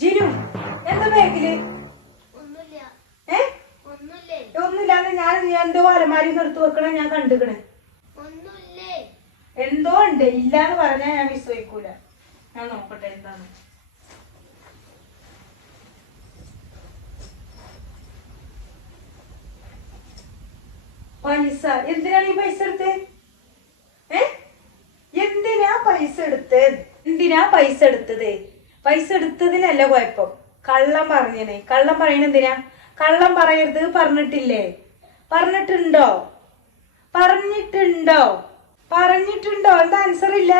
ജിനു എന്താ ബാഗില്? ഒന്നുമില്ലാന്ന് ഞാൻ എന്തോ അലമാരി നിർത്തി വെക്കണ ഞാൻ കണ്ടുകണ്. എന്തോ ഉണ്ട്, ഇല്ലാന്ന് പറഞ്ഞാ ഞാൻ വിശ്വസിക്കൂല. ഞാൻ നോക്കട്ടെ എന്താണ്. പൈസ എന്തിനാണ് ഈ പൈസ എടുത്തേ? എന്തിനാ പൈസ എടുത്തത്? എന്തിനാ പൈസ എടുത്തത്? പൈസ എടുത്തതിനല്ല കുഴപ്പം, കള്ളം പറഞ്ഞേനെ. കള്ളം പറയണ എന്തിനാ? കള്ളം പറയരുത് പറഞ്ഞിട്ടില്ലേ? പറഞ്ഞിട്ടുണ്ടോ? പറഞ്ഞിട്ടുണ്ടോ? പറഞ്ഞിട്ടുണ്ടോ? എന്താ ആൻസർ ഇല്ല?